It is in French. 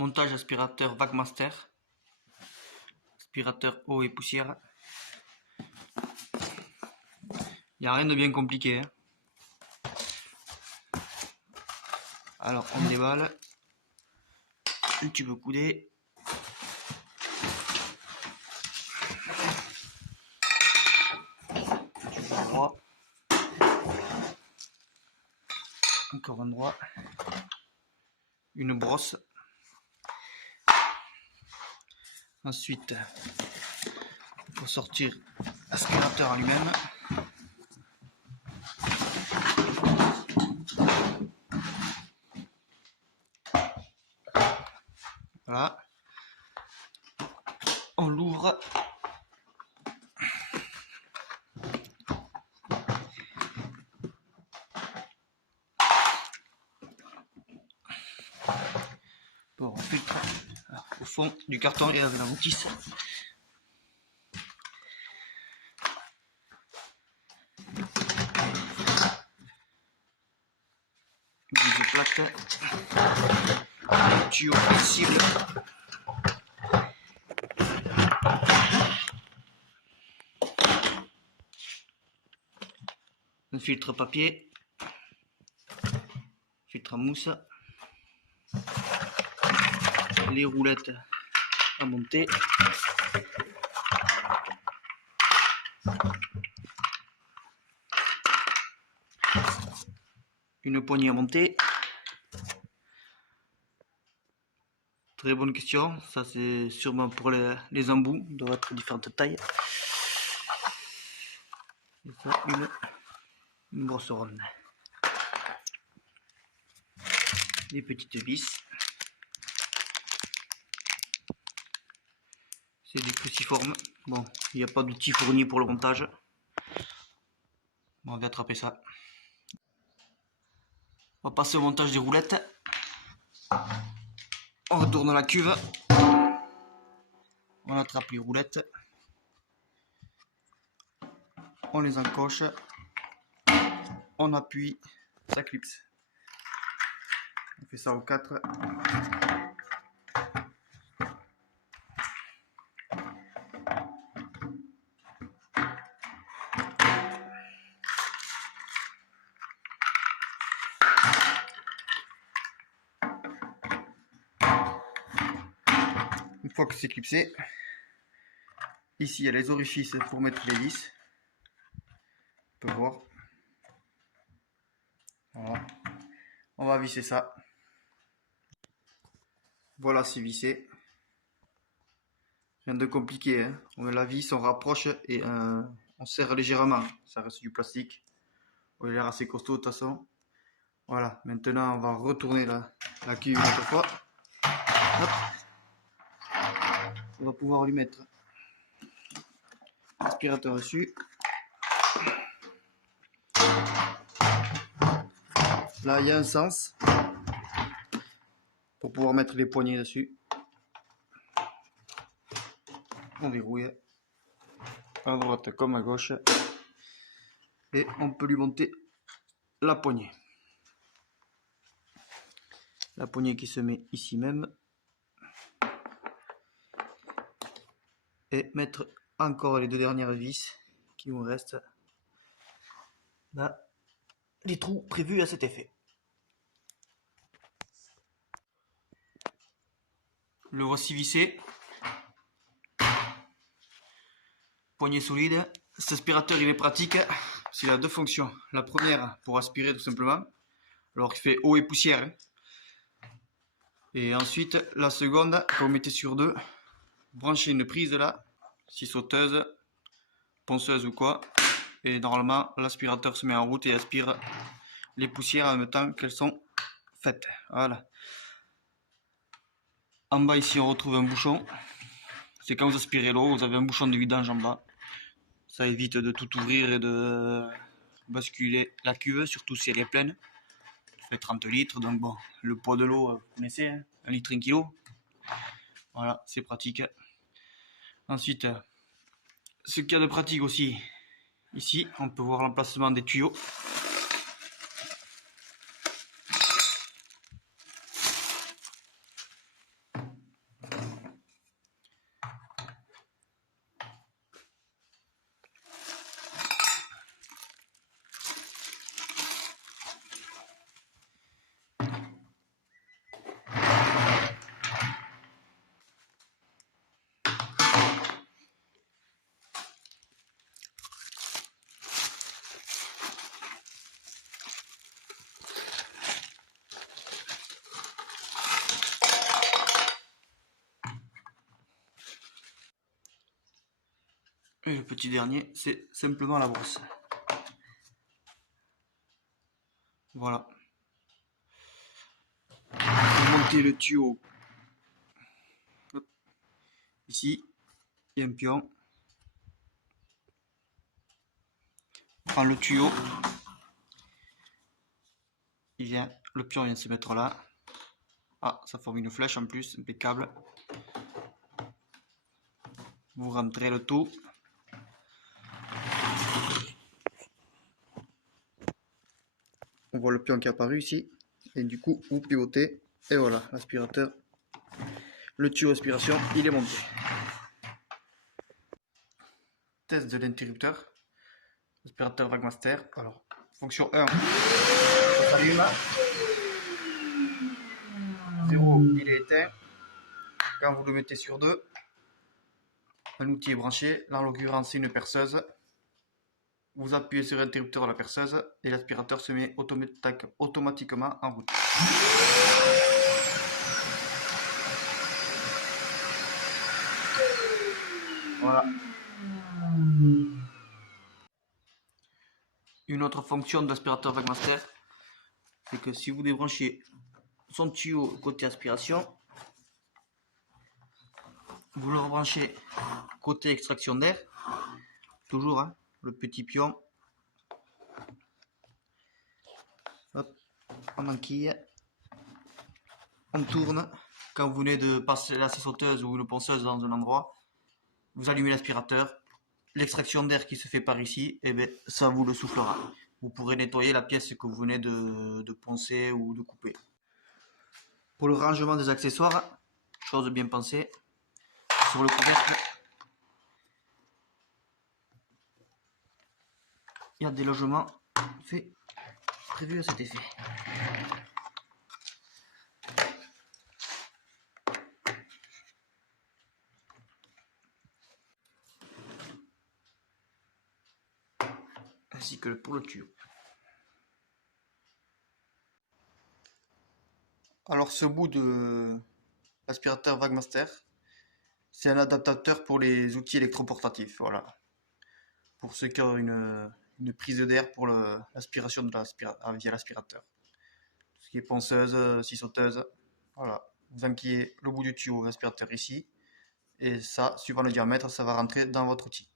Montage aspirateur Vacmaster. Aspirateur eau et poussière. Il n'y a rien de bien compliqué. Hein. Alors on déballe. Un tube coudé. Un tube droit. Encore un droit. Une brosse. Ensuite, il faut sortir l'aspirateur en lui-même. Voilà. On l'ouvre. Bon, on filtre. Alors, au fond du carton, il y avait la notice. Une plaque. Un tuyau flexible. Un filtre papier. Filtre à mousse. Les roulettes à monter. Une poignée à monter. Très bonne question. Ça c'est sûrement pour les embouts. Ils doivent être de différentes tailles. Et ça, une brosse ronde. Des petites vis. C'est des cruciformes. Bon, il n'y a pas d'outil fourni pour le montage. On va attraper ça. On va passer au montage des roulettes. On retourne la cuve. On attrape les roulettes. On les encoche. On appuie. Ça clipse. On fait ça aux 4. Une fois que c'est clipsé, ici il y a les orifices pour mettre les vis. On peut voir. Voilà. On va visser ça. Voilà, c'est vissé. Rien de compliqué. Hein. On met la vis, on rapproche et on serre légèrement. Ça reste du plastique. On a l'air assez costaud de toute façon. Voilà. Maintenant, on va retourner la cuve une autre fois. Hop. On va pouvoir lui mettre l'aspirateur dessus. Là, il y a un sens pour pouvoir mettre les poignées dessus. On verrouille à droite comme à gauche et on peut lui monter la poignée. La poignée qui se met ici même et mettre encore les 2 dernières vis qui nous restent dans les trous prévus à cet effet. Le voici vissé. Poignée solide. Cet aspirateur il est pratique parce qu'il a 2 fonctions. La première pour aspirer tout simplement, alors il fait eau et poussière. Et ensuite la seconde, quand vous mettez sur 2, branchez une prise là, scie sauteuse, ponceuse ou quoi. Et normalement l'aspirateur se met en route et aspire les poussières en même temps qu'elles sont faites. Voilà. En bas ici on retrouve un bouchon. C'est quand vous aspirez l'eau, vous avez un bouchon de vidange en bas. Ça évite de tout ouvrir et de basculer la cuve, surtout si elle est pleine. Ça fait 30 litres, donc bon, le poids de l'eau, vous connaissez, hein, 1 litre 1 kg. Voilà, c'est pratique. Ensuite, ce qu'il y a de pratique aussi, ici, on peut voir l'emplacement des tuyaux. Et le petit dernier, c'est simplement la brosse. Voilà. Pour monter le tuyau, hop, ici, il y a un pion. Prends le tuyau. Le pion vient de se mettre là. Ah, ça forme une flèche en plus, impeccable. Vous rentrez le tout. On voit le pion qui est apparu ici. Et du coup, vous pivotez. Et voilà, l'aspirateur. Le tuyau aspiration, il est monté. Test de l'interrupteur. Aspirateur Vagmaster. Alors, fonction 1. Ça s'allume. 0, il est éteint. Quand vous le mettez sur 2, un outil est branché. Là, en l'occurrence, c'est une perceuse. Vous appuyez sur l'interrupteur de la perceuse et l'aspirateur se met automatiquement en route. Voilà. Une autre fonction de l'aspirateur Vagmaster, c'est que si vous débranchez son tuyau côté aspiration, vous le rebranchez côté extraction d'air, toujours hein, le petit pion, hop, on enquille, on tourne. Quand vous venez de passer la sauteuse ou une ponceuse dans un endroit, vous allumez l'aspirateur, l'extraction d'air qui se fait par ici, et bien ça vous le soufflera. Vous pourrez nettoyer la pièce que vous venez de poncer ou de couper. Pour le rangement des accessoires, chose bien pensée, sur le couvercle, il y a des logements prévus à cet effet. Ainsi que pour le tuyau. Alors ce bout de l'aspirateur Vagmaster, c'est un adaptateur pour les outils électroportatifs. Voilà. Pour ceux qui ont une prise d'air pour l'aspiration via l'aspirateur. Tout ce qui est ponceuse, scie sauteuse. Voilà. Vous enquillez le bout du tuyau de l'aspirateur ici. Et ça, suivant le diamètre, ça va rentrer dans votre outil.